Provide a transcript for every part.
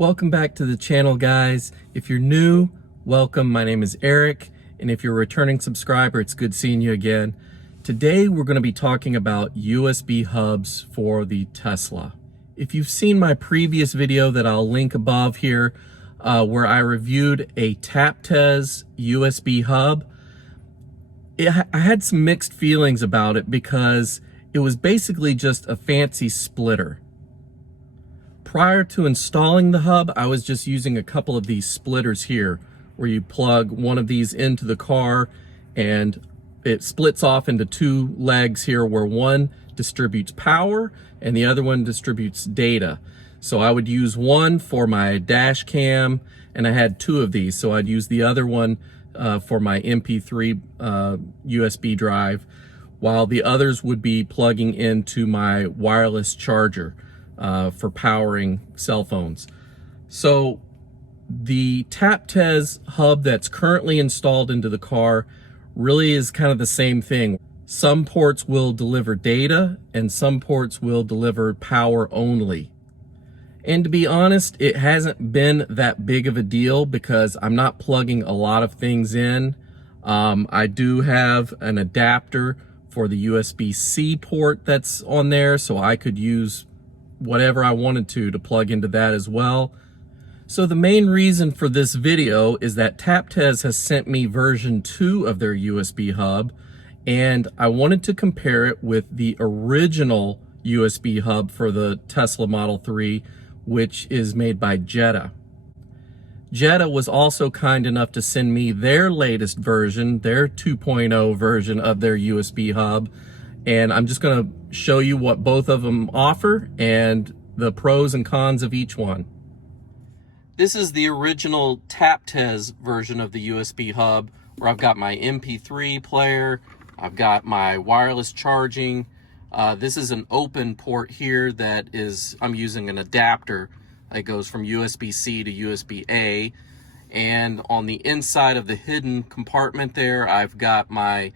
Welcome back to the channel, guys. If you're new, welcome. My name is Eric, and if you're a returning subscriber, it's good seeing you again. Today, we're going to be talking about USB hubs for the Tesla. If you've seen my previous video that I'll link above here, where I reviewed a Taptes USB hub, I had some mixed feelings about it because it was basically just a fancy splitter. Prior to installing the hub, I was just using a couple of these splitters here, where you plug one of these into the car and it splits off into two legs here, where one distributes power and the other one distributes data. So I would use one for my dash cam, and I had two of these. So I'd use the other one for my MP3 USB drive, while the others would be plugging into my wireless charger for powering cell phones. So the Taptes hub that's currently installed into the car really is kind of the same thing. Some ports will deliver data and some ports will deliver power only. And to be honest, it hasn't been that big of a deal because I'm not plugging a lot of things in. I do have an adapter for the USB-C port that's on there, so I could use whatever I wanted to plug into that as well. So the main reason for this video is that Taptes has sent me version 2 of their USB hub, and I wanted to compare it with the original USB hub for the Tesla Model 3, which is made by Jeda. Jeda was also kind enough to send me their latest version, their 2.0 version of their USB hub, and I'm just going to show you what both of them offer and the pros and cons of each one. This is the original Taptes version of the USB hub, where I've got my MP3 player, I've got my wireless charging. This is an open port here that is, I'm using an adapter that goes from USB-C to USB-A. And on the inside of the hidden compartment there, I've got my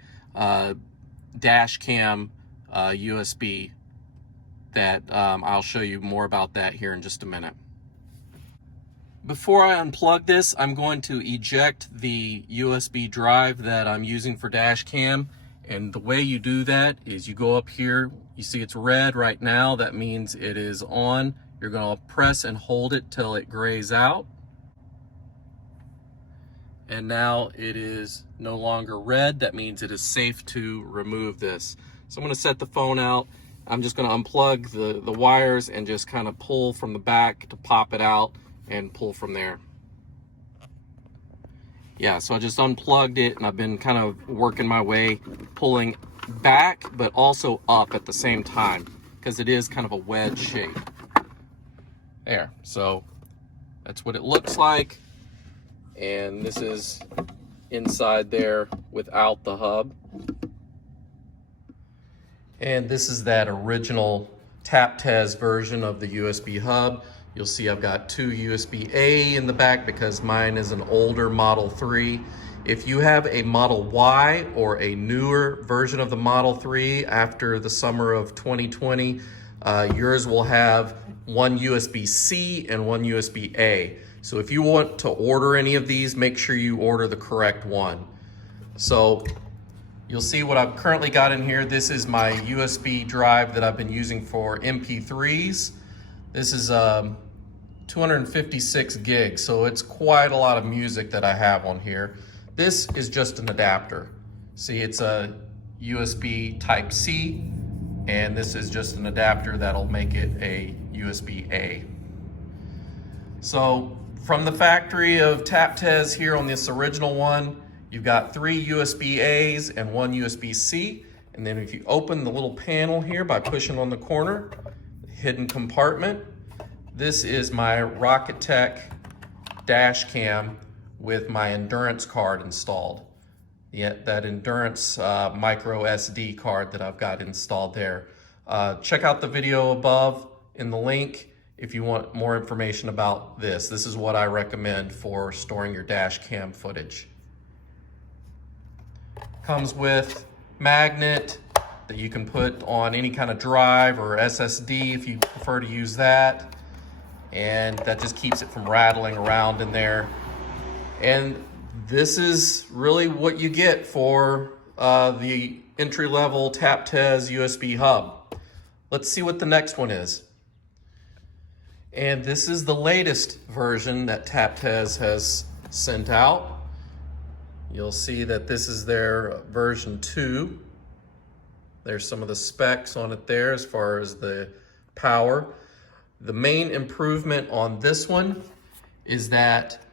dash cam USB that I'll show you more about that here in just a minute. Before I unplug this, I'm going to eject the USB drive that I'm using for dash cam. And the way you do that is you go up here, you see it's red right now, that means it is on. You're going to press and hold it till it grays out. And now it is no longer red, that means it is safe to remove this. So I'm going to set the phone out. I'm just going to unplug the wires and just kind of pull from the back to pop it out and pull from there. Yeah, so I just unplugged it and I've been kind of working my way, pulling back but also up at the same time because it is kind of a wedge shape. There, so that's what it looks like. And this is inside there without the hub. And this is that original Taptes version of the USB hub. You'll see I've got two USB-A in the back because mine is an older Model 3. If you have a Model Y or a newer version of the Model 3 after the summer of 2020, yours will have one USB-C and one USB-A. So if you want to order any of these, make sure you order the correct one. So you'll see what I've currently got in here. This is my USB drive that I've been using for MP3s. This is 256 gigs, so it's quite a lot of music that I have on here. This is just an adapter. See, it's a USB Type-C, and this is just an adapter that'll make it a USB-A. So from the factory of Taptes here on this original one, you've got 3 USB-A's and 1 USB-C. And then if you open the little panel here by pushing on the corner, hidden compartment, this is my Rocketech dash cam with my Endurance card installed. That Endurance micro SD card that I've got installed there. Check out the video above in the link if you want more information about this. This is what I recommend for storing your dash cam footage. Comes with magnet that you can put on any kind of drive or SSD if you prefer to use that. and that just keeps it from rattling around in there. And this is really what you get for the entry-level Taptes USB hub. Let's see what the next one is. And this is the latest version that Taptes has sent out. You'll see that this is their version 2. There's some of the specs on it there as far as the power. The main improvement on this one is that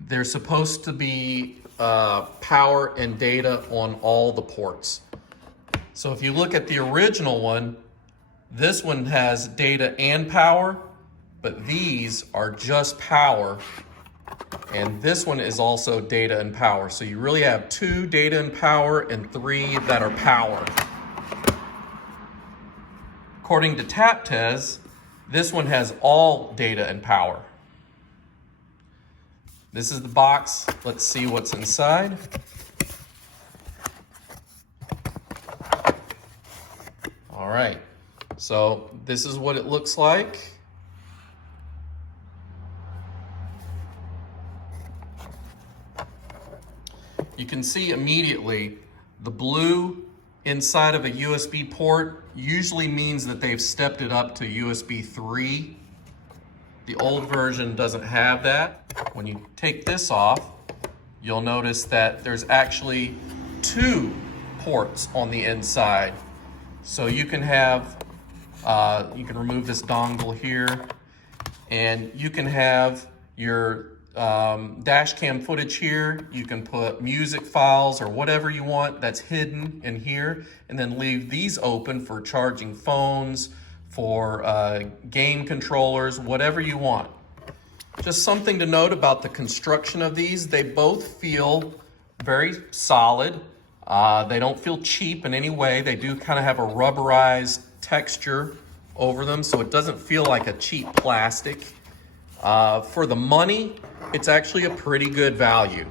there's supposed to be power and data on all the ports. So if you look at the original one, this one has data and power, but these are just power. And this one is also data and power. So you really have 2 data and power and 3 that are power. According to Taptes, this one has all data and power. This is the box. Let's see what's inside. All right, so this is what it looks like. You can see immediately the blue inside of a USB port usually means that they've stepped it up to USB 3. The old version doesn't have that. When you take this off, you'll notice that there's actually 2 ports on the inside. So you can have, you can remove this dongle here, and you can have your dash cam footage here. You can put music files or whatever you want that's hidden in here, and then leave these open for charging phones, for game controllers, whatever you want. Just something to note about the construction of these. They both feel very solid. They don't feel cheap in any way. They do kind of have a rubberized texture over them, so it doesn't feel like a cheap plastic. For the money, it's actually a pretty good value.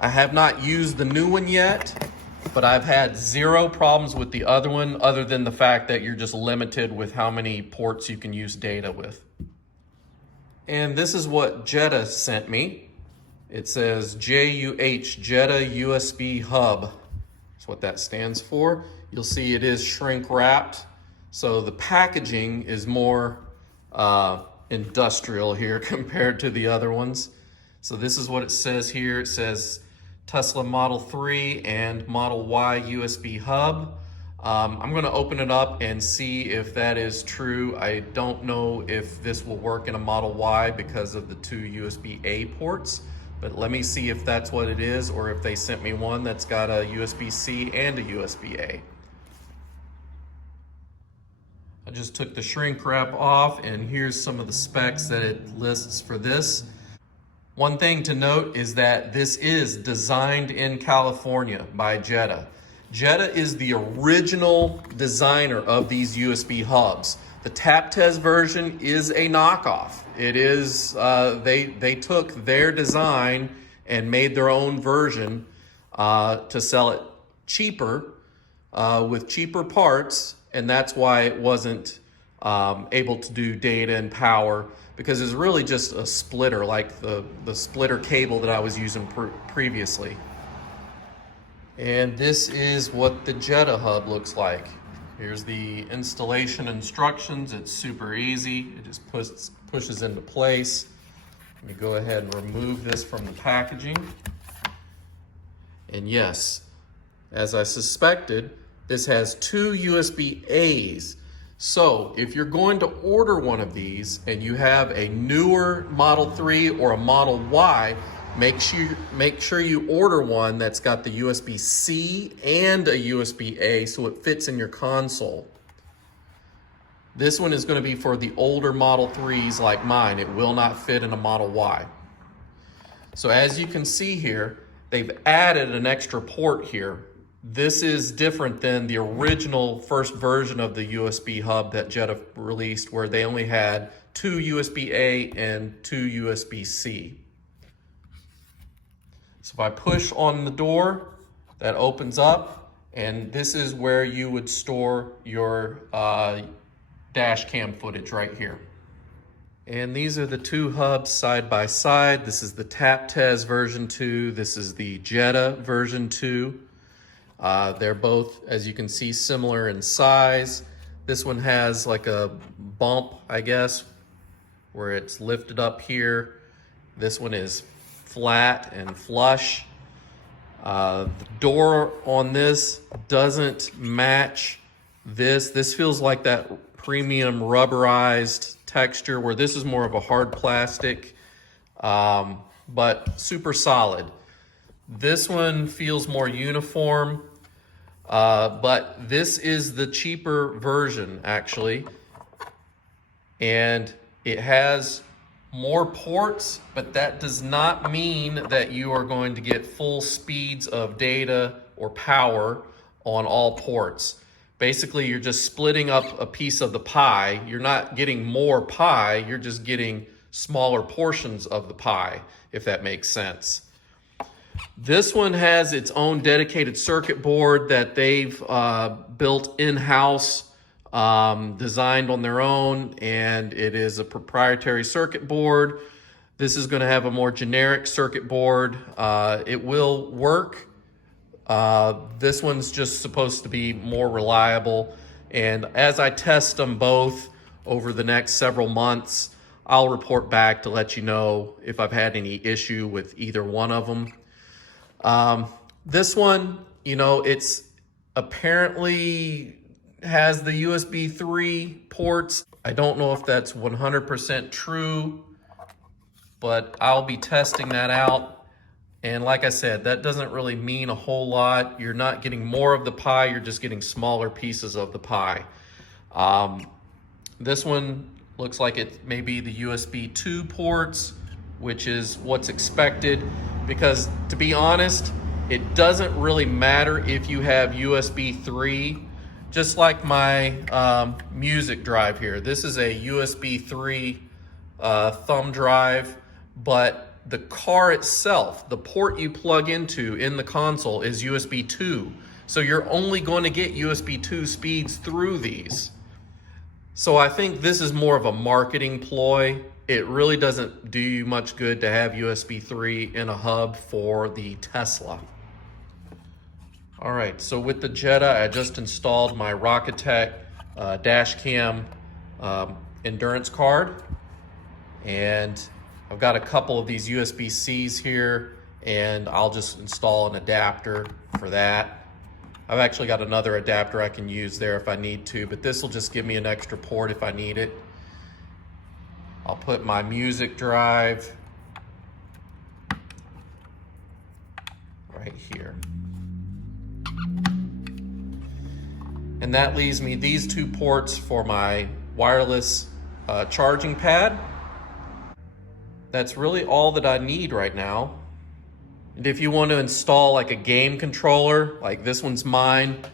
I have not used the new one yet, but I've had 0 problems with the other one, other than the fact that you're just limited with how many ports you can use data with. And this is what Jeda sent me. It says JUH, Jeda USB Hub. That's what that stands for. You'll see it is shrink wrapped, so the packaging is more industrial here compared to the other ones. So this is what it says here. It says Tesla Model 3 and Model Y USB hub. I'm going to open it up and see if that is true. I don't know if this will work in a Model Y because of the 2 USB-A ports, but let me see if that's what it is, or if they sent me one that's got a USB-C and a USB-A. I just took the shrink wrap off, and here's some of the specs that it lists for this. One thing to note is that this is designed in California by Jeda. Jeda is the original designer of these USB hubs. The Taptes version is a knockoff. It is, they took their design and made their own version to sell it cheaper, with cheaper parts, and that's why it wasn't able to do data and power, because it's really just a splitter, like the splitter cable that I was using previously. And this is what the Jeda hub looks like. Here's the installation instructions. It's super easy. It just pushes into place. Let me go ahead and remove this from the packaging. And yes, as I suspected, this has 2 USB-A's. So if you're going to order one of these and you have a newer Model 3 or a Model Y, make sure you order one that's got the USB-C and a USB-A so it fits in your console. This one is going to be for the older Model 3s like mine. It will not fit in a Model Y. So as you can see here, they've added an extra port here. This is different than the original first version of the USB hub that Jeda released, where they only had 2 USB-A and 2 USB-C. So if I push on the door, that opens up, and this is where you would store your dash cam footage right here. And these are the two hubs side by side. This is the Taptes version 2. This is the Jeda version 2. They're both, as you can see, similar in size. This one has like a bump, I guess, where it's lifted up here. This one is flat and flush. The door on this doesn't match this. This feels like that premium rubberized texture, where this is more of a hard plastic, but super solid. This one feels more uniform, but this is the cheaper version actually, and it has more ports, but that does not mean that you are going to get full speeds of data or power on all ports. Basically, you're just splitting up a piece of the pie. You're not getting more pie, you're just getting smaller portions of the pie, if that makes sense. This one has its own dedicated circuit board that they've built in-house, designed on their own, and it is a proprietary circuit board. This is going to have a more generic circuit board. It will work. This one's just supposed to be more reliable, and as I test them both over the next several months, I'll report back to let you know if I've had any issue with either one of them. This one, you know, it's apparently has the USB 3 ports. I don't know if that's 100% true, but I'll be testing that out. And like I said, that doesn't really mean a whole lot. You're not getting more of the pie, you're just getting smaller pieces of the pie. This one looks like it may be the USB 2 ports, which is what's expected, because to be honest, it doesn't really matter if you have USB 3. Just like my music drive here. This is a USB 3 thumb drive, but the car itself, the port you plug into in the console is USB 2. So you're only going to get USB 2 speeds through these. So I think this is more of a marketing ploy. It really doesn't do you much good to have USB 3 in a hub for the Tesla. All right, so with the Jeda, I just installed my Rocketech Dashcam endurance card, and I've got a couple of these USB-Cs here, and I'll just install an adapter for that. I've actually got another adapter I can use there if I need to, but this will just give me an extra port if I need it. I'll put my music drive right here. And that leaves me these two ports for my wireless charging pad. That's really all that I need right now. And if you want to install like a game controller, like this one's mine,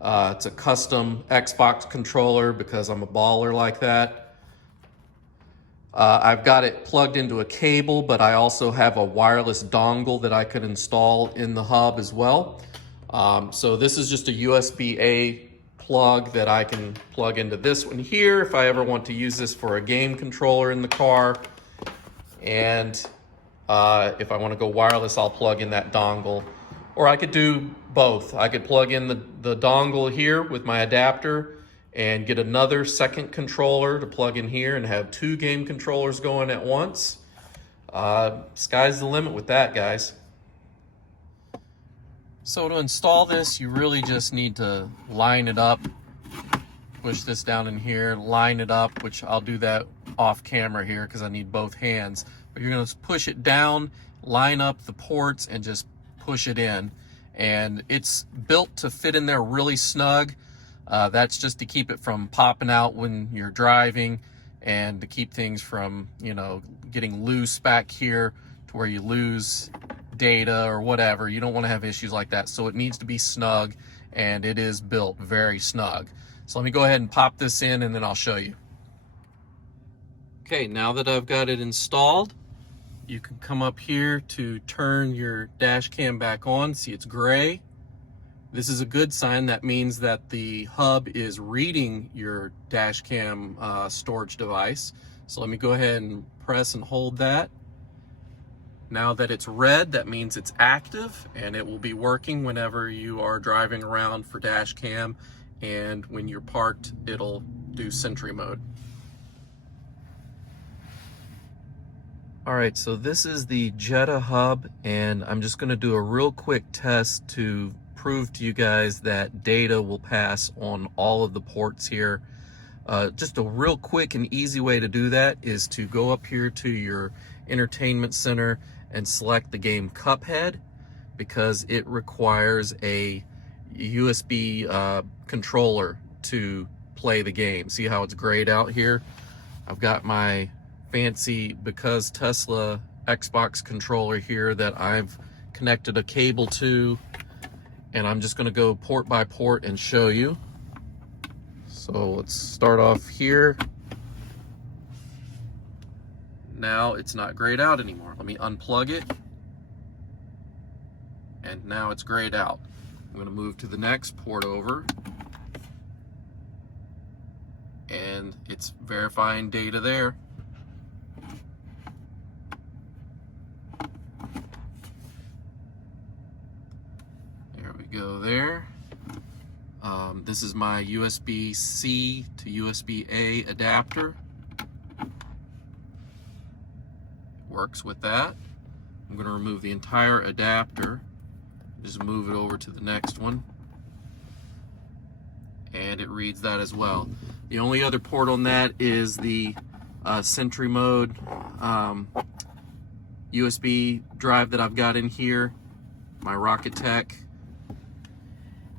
it's a custom Xbox controller because I'm a baller like that. I've got it plugged into a cable, but I also have a wireless dongle that I could install in the hub as well. So this is just a USB-A plug that I can plug into this one here if I ever want to use this for a game controller in the car. And if I want to go wireless, I'll plug in that dongle. Or I could do both. I could plug in the dongle here with my adapter and get another second controller to plug in here and have two game controllers going at once. Sky's the limit with that, guys. So to install this, you really just need to line it up, push this down in here, line it up, which I'll do that off camera here because I need both hands. But you're going to push it down, line up the ports, and just push it in. And it's built to fit in there really snug. That's just to keep it from popping out when you're driving and to keep things from, you know, getting loose back here to where you lose data or whatever. You don't want to have issues like that. So it needs to be snug, and it is built very snug. So let me go ahead and pop this in and then I'll show you. Okay, now that I've got it installed, you can come up here to turn your dash cam back on. See, it's gray. This is a good sign. That means that the hub is reading your dash cam storage device. So let me go ahead and press and hold that. Now that it's red, that means it's active, and it will be working whenever you are driving around for dash cam, and when you're parked, it'll do Sentry Mode. All right, so this is the Jeda hub, and I'm just gonna do a real quick test to prove to you guys that data will pass on all of the ports here. Just a real quick and easy way to do that is to go up here to your entertainment center and select the game Cuphead, because it requires a USB controller to play the game. See how it's grayed out here? I've got my fancy BCTESLA Xbox controller here that I've connected a cable to, and I'm just going to go port by port and show you. So let's start off here. Now it's not grayed out anymore. Let me unplug it, and now it's grayed out. I'm going to move to the next port over, and it's verifying data there. There we go there. This is my USB-C to USB-A adapter. Works with that. I'm going to remove the entire adapter, just move it over to the next one, and it reads that as well. The only other port on that is the Sentry Mode USB drive that I've got in here, my Rocket Tech,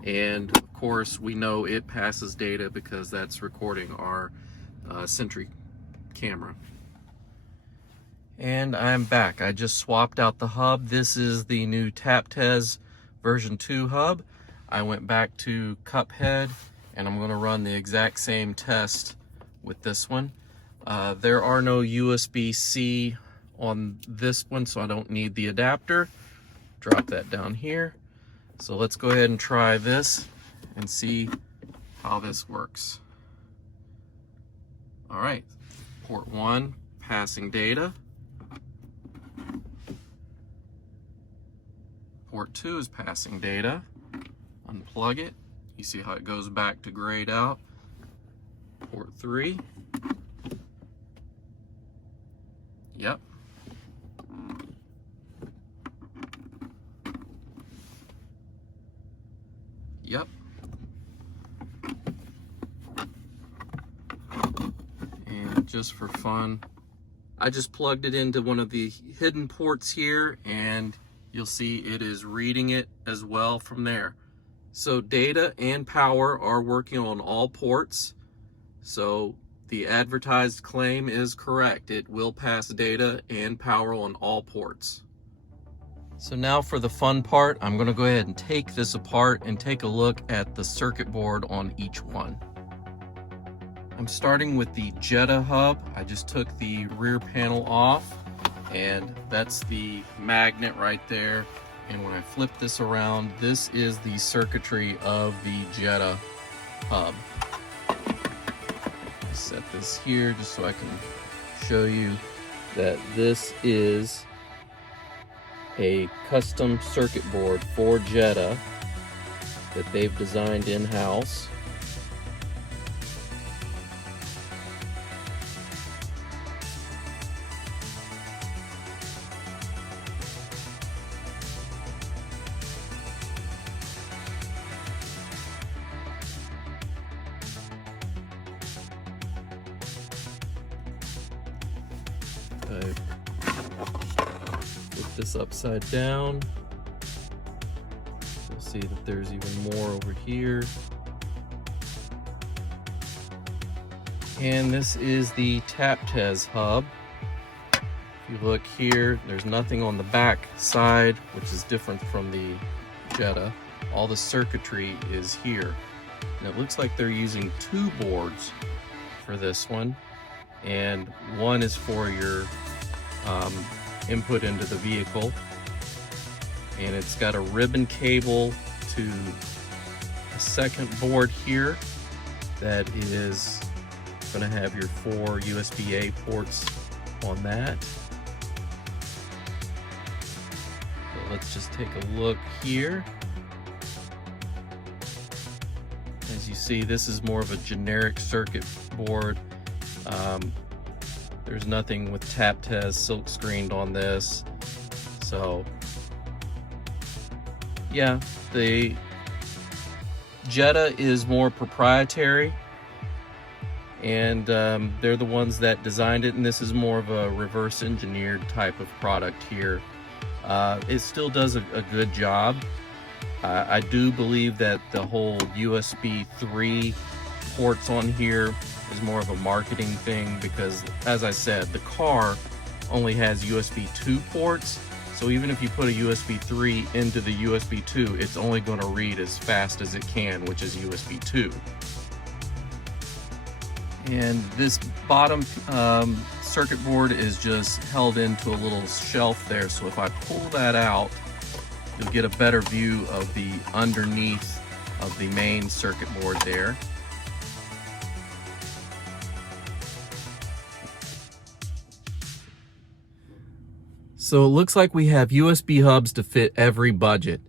and of course we know it passes data because that's recording our Sentry camera. And I'm back. I just swapped out the hub. This is the new Taptes version 2 hub. I went back to Cuphead, and I'm going to run the exact same test with this one. There are no USB-C on this one, so I don't need the adapter. Drop that down here. So let's go ahead and try this and see how this works. All right, port 1 passing data. Port 2 is passing data. Unplug it. You see how it goes back to grayed out. Port 3. Yep. Yep. And just for fun, I just plugged it into one of the hidden ports here, and you'll see it is reading it as well from there. So data and power are working on all ports. So the advertised claim is correct. It will pass data and power on all ports. So now for the fun part, I'm going to go ahead and take this apart and take a look at the circuit board on each one. I'm starting with the Jeda hub. I just took the rear panel off, and that's the magnet right there. And when I flip this around, this is the circuitry of the Jeda hub. Set this here just so I can show you that this is a custom circuit board for Jeda that they've designed in-house. Flip this upside down. You'll see that there's even more over here. And this is the Taptes hub. If you look here, there's nothing on the back side, which is different from the Jeda. All the circuitry is here. And it looks like they're using two boards for this one. And one is for your input into the vehicle, and it's got a ribbon cable to a second board here that is Gonna have your 4 USB-A ports on that. So let's just take a look here. As you see, this is more of a generic circuit board. There's nothing with Taptes silk screened on this. So yeah, the Jeda is more proprietary, and they're the ones that designed it, and this is more of a reverse engineered type of product here. It still does a good job. I do believe that the whole USB 3 ports on here is more of a marketing thing, because as I said, the car only has USB 2 ports. So even if you put a USB 3 into the USB 2, it's only going to read as fast as it can, which is USB 2. And this bottom circuit board is just held into a little shelf there. So if I pull that out, you'll get a better view of the underneath of the main circuit board there. So it looks like we have USB hubs to fit every budget.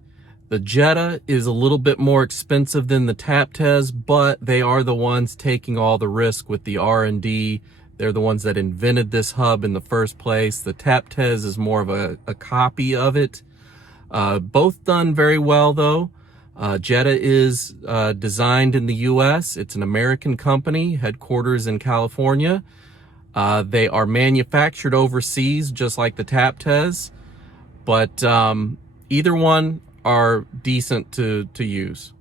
The Jeda is a little bit more expensive than the Taptes, but they are the ones taking all the risk with the R&D. They're the ones that invented this hub in the first place. The Taptes is more of a copy of it. Both done very well though. Jeda is designed in the US. It's an American company, headquarters in California. They are manufactured overseas, just like the Taptes, but either one are decent to use.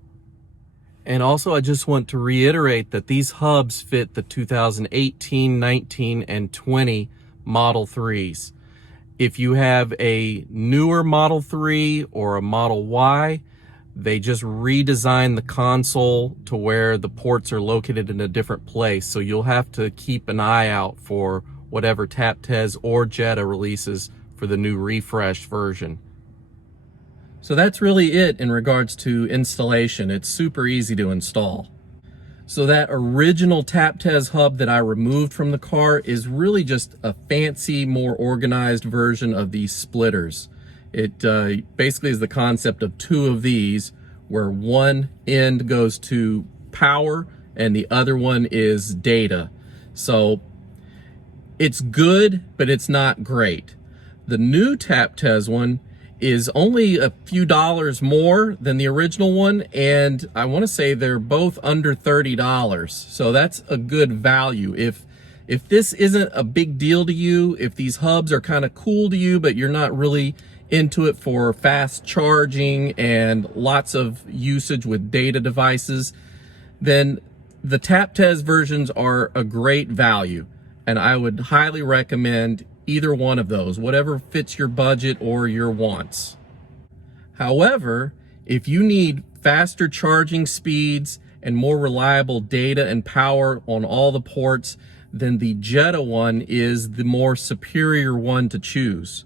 And also, I just want to reiterate that these hubs fit the 2018, 19, and 20 Model 3s. If you have a newer Model 3 or a Model Y, they just redesigned the console to where the ports are located in a different place. So you'll have to keep an eye out for whatever Taptes or Jeda releases for the new refreshed version. So that's really it in regards to installation. It's super easy to install. So that original Taptes hub that I removed from the car is really just a fancy, more organized version of these splitters. It basically is the concept of 2 of these, where one end goes to power and the other one is data. So it's good, but it's not great. The new Taptes one is only a few dollars more than the original one, and I want to say they're both under $30. So that's a good value. If this isn't a big deal to you, if these hubs are kind of cool to you, but you're not really into it for fast charging and lots of usage with data devices, then the Taptes versions are a great value, and I would highly recommend either one of those, whatever fits your budget or your wants. However, if you need faster charging speeds and more reliable data and power on all the ports, then the Jeda one is the more superior one to choose.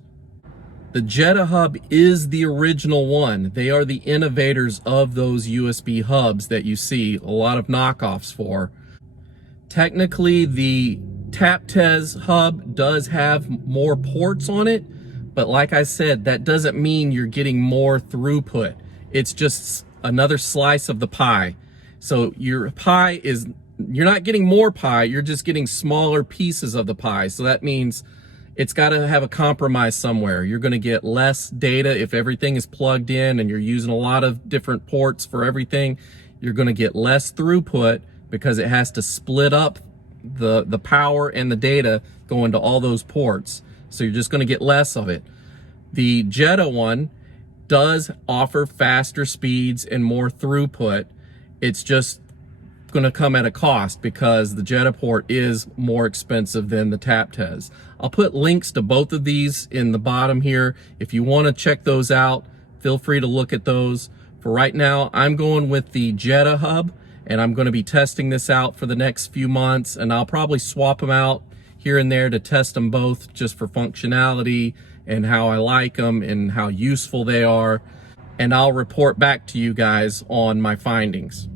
The Jeda hub is the original one. They are the innovators of those USB hubs that you see a lot of knockoffs for. Technically, the Taptes hub does have more ports on it, but like I said, that doesn't mean you're getting more throughput. It's just another slice of the pie. So your pie is, you're not getting more pie, you're just getting smaller pieces of the pie. So that means it's got to have a compromise somewhere. You're going to get less data if everything is plugged in and you're using a lot of different ports for everything. You're going to get less throughput because it has to split up the power and the data going to all those ports. So you're just going to get less of it. The Jeda one does offer faster speeds and more throughput. It's just going to come at a cost because the Jeda port is more expensive than the Taptes. I'll put links to both of these in the bottom here. If you want to check those out, feel free to look at those. For right now, I'm going with the Jeda hub, and I'm going to be testing this out for the next few months, and I'll probably swap them out here and there to test them both just for functionality and how I like them and how useful they are, and I'll report back to you guys on my findings.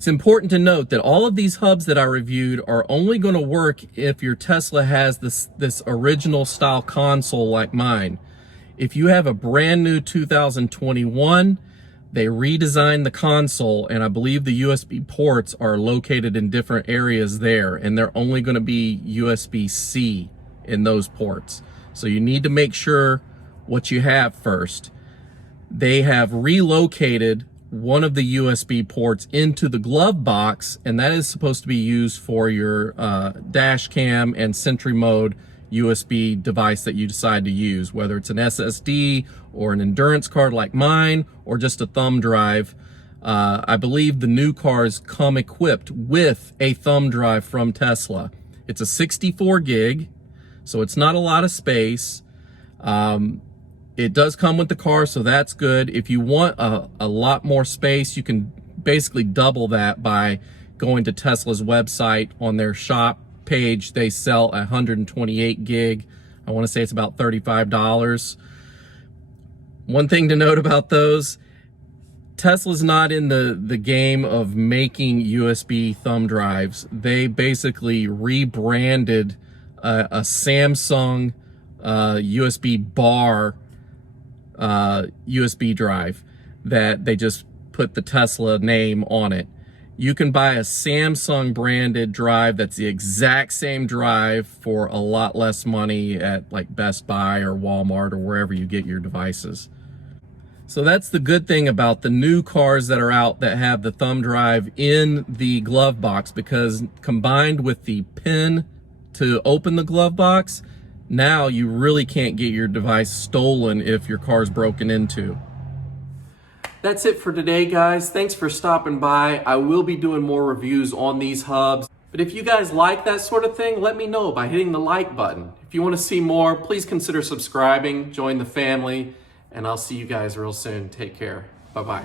It's important to note that all of these hubs that I reviewed are only going to work if your Tesla has this original style console like mine. If you have a brand new 2021, they redesigned the console, and I believe the USB ports are located in different areas there, and they're only going to be USB-C in those ports. So you need to make sure what you have first. They have relocated one of the USB ports into the glove box, and that is supposed to be used for your dash cam and Sentry Mode USB device that you decide to use, whether it's an SSD or an endurance card like mine, or just a thumb drive. I believe the new cars come equipped with a thumb drive from Tesla. It's a 64 gig, so it's not a lot of space. It does come with the car, so that's good. If you want a lot more space, you can basically double that by going to Tesla's website. On their shop page, they sell 128 gig. I want to say it's about $35. One thing to note about those, Tesla's not in the game of making USB thumb drives. They basically rebranded a Samsung USB bar USB drive that they just put the Tesla name on it. You can buy a Samsung branded drive that's the exact same drive for a lot less money at like Best Buy or Walmart or wherever you get your devices. So that's the good thing about the new cars that are out that have the thumb drive in the glove box, because combined with the pin to open the glove box, now you really can't get your device stolen if your car's broken into. That's it for today, guys. Thanks for stopping by. I will be doing more reviews on these hubs. But if you guys like that sort of thing, let me know by hitting the like button. If you want to see more, please consider subscribing, join the family, and I'll see you guys real soon. Take care. Bye-bye.